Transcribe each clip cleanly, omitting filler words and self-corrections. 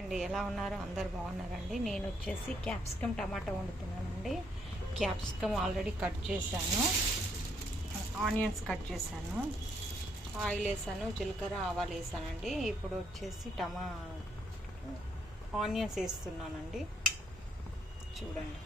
అండి, ఎలా ఉన్నారు? అందరు బాగున్నారండి. నేను వచ్చేసి క్యాప్సికమ్ టమాటా వండుతున్నానండి. క్యాప్సికమ్ ఆల్రెడీ కట్ చేశాను, ఆనియన్స్ కట్ చేశాను, ఆయిల్ వేసాను, జీలకర్ర ఆవాలు వేసానండి. ఇప్పుడు వచ్చేసి ఆనియన్స్ వేస్తున్నానండి. చూడండి.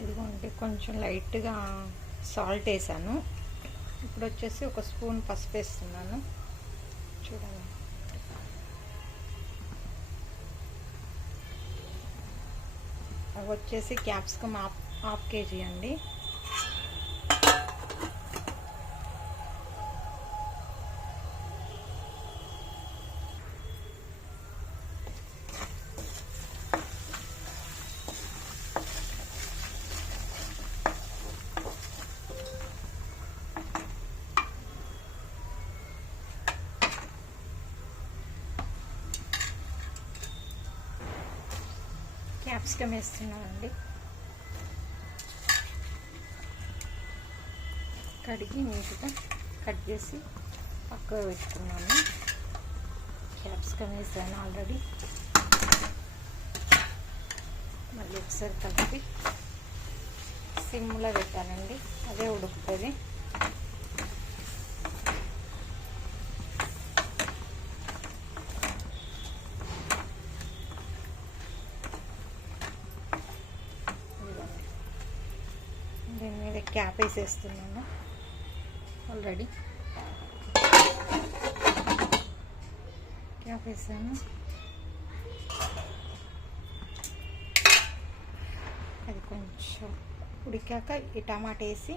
ఇదిగోండి, కొంచెం లైట్గా సాల్ట్ వేసాను. ఇప్పుడు వచ్చేసి ఒక స్పూన్ పసుపు వేస్తున్నాను. చూడండి. అవి వచ్చేసి క్యాప్సికమ్ హాఫ్ కేజీ అండి. క్యాప్సికమ్ వేస్తున్నానండి. కడిగి నీట్గా కట్ చేసి పక్కకు పెట్టుకున్నాను. క్యాప్సికమ్ వేసాను ఆల్రెడీ. మళ్ళీ ఒకసారి కలిపి సిమ్లో పెట్టానండి, అదే ఉడుకుతుంది. దీని మీద క్యాప్ వేసేస్తున్నాను ఆల్రెడీ. క్యాప్ వేసాను. అది కొంచెం ఉడికాక ఈ టమాటా వేసి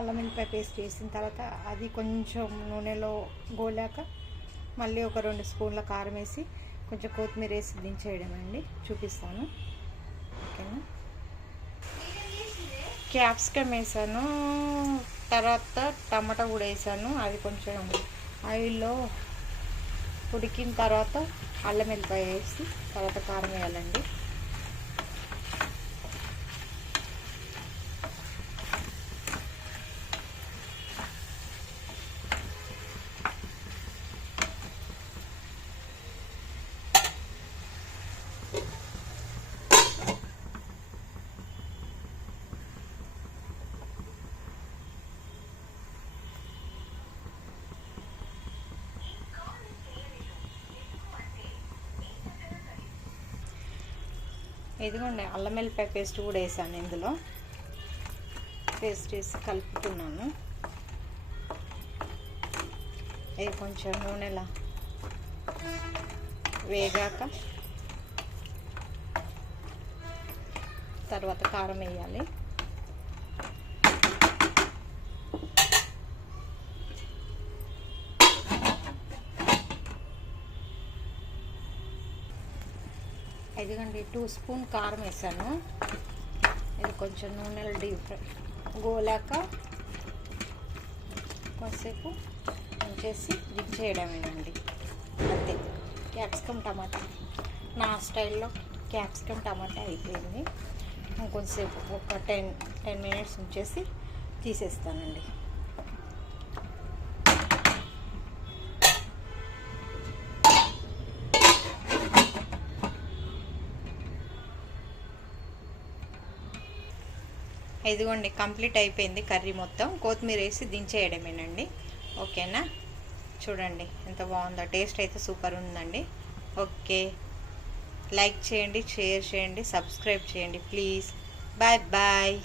అల్లం వెల్లిపాయ పేస్ట్ వేసిన తర్వాత అది కొంచెం నూనెలో గోలాక మళ్ళీ ఒక 2 స్పూన్ల కారం వేసి కొంచెం కొత్తిమీర వేసి దించేయడమండి. చూపిస్తాను, ఓకేనా. క్యాప్సికమ్ వేసాను, తర్వాత టమాటా కూడా వేసాను. అది కొంచెం ఆయిల్లో ఉడికిన తర్వాత అల్లం వెల్లిపాయ వేసి తర్వాత కారం వేయాలండి. ఇదిగోండి, అల్లం వెల్లిపాయ పేస్ట్ కూడా వేసాను. ఇందులో పేస్ట్ వేసి కలుపుతున్నాను. ఇది కొంచెం నూనెలా వేగాక తర్వాత కారం వేయాలి. ఇదిగోండి, 2 స్పూన్ కారం వేసాను. ఇది కొంచెం నూనెలు డీప్ గోలాక కొంతసేపు ఉంచేసి దించేయడమేనండి. అంతే, క్యాప్సికమ్ టమాటా నా స్టైల్లో క్యాప్సికమ్ టమాటా అయిపోయింది. కొంచెంసేపు ఒక 10 మినిట్స్ ఉంచేసి తీసేస్తానండి. ఇదిగోండి, కంప్లీట్ అయిపోయింది కర్రీ మొత్తం. కొత్తిమీర వేసి దించేయడమేనండి, ఓకేనా. చూడండి ఎంత బాగుందో. టేస్ట్ అయితే సూపర్ ఉందండి. ఓకే, లైక్ చేయండి, షేర్ చేయండి, సబ్స్క్రైబ్ చేయండి ప్లీజ్. Bye bye.